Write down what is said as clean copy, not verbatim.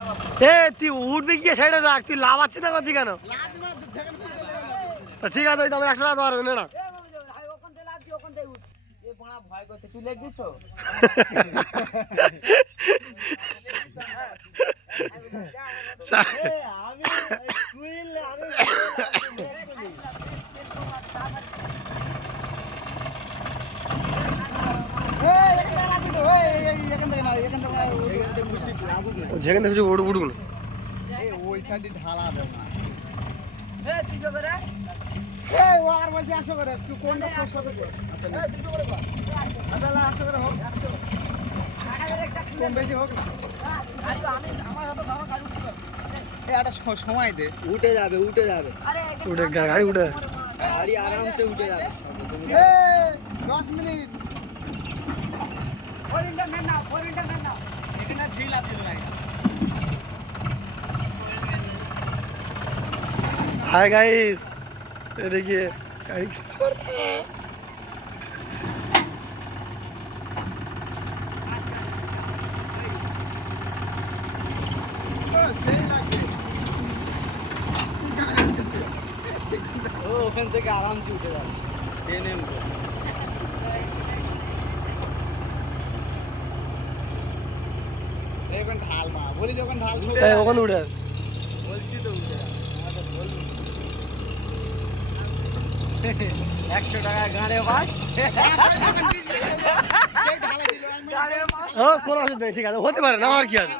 এ তুই উঠবি গিয়ে সাইডে রাখ, তুই লাভ আছে না করছি কেন? ঠিক আছে, ওই তো আমার 100 টাকা দেওয়ার জন্য না। যেখান থেকে উঠুন ওই সাইডে ঢালা দেব না। ও আর বলছে 100 করে, তুই কোনটা 100 করে? আচ্ছা 200 করে কর। আচ্ছা 100 করে হোক, 100 কম বেশি হোক না। আমি আমার হাতে ধরো গাড়ি উঠবে। একটা সময় দে, উঠে যাবে। উঠে গাড়ি উঠে গাড়ি আরামসে উঠে যাবে। 10 মিনিট। ফোরিনটা মেন নাও। এখানে ছিল আপনি না। हाय गाइस, ये देखिए गाड़ी ওখান থেকে আরামসে উঠে যাচ্ছে ট্রেনে উঠে। দেখবেন ঢাল মা বলি যখন ঢাল ওখানে উঠে বলছি তো উঠে 100 টাকা গাড়ে বাস। কোনো অসুবিধা নেই, ঠিক আছে, হতে পারে না, আর কি আছে।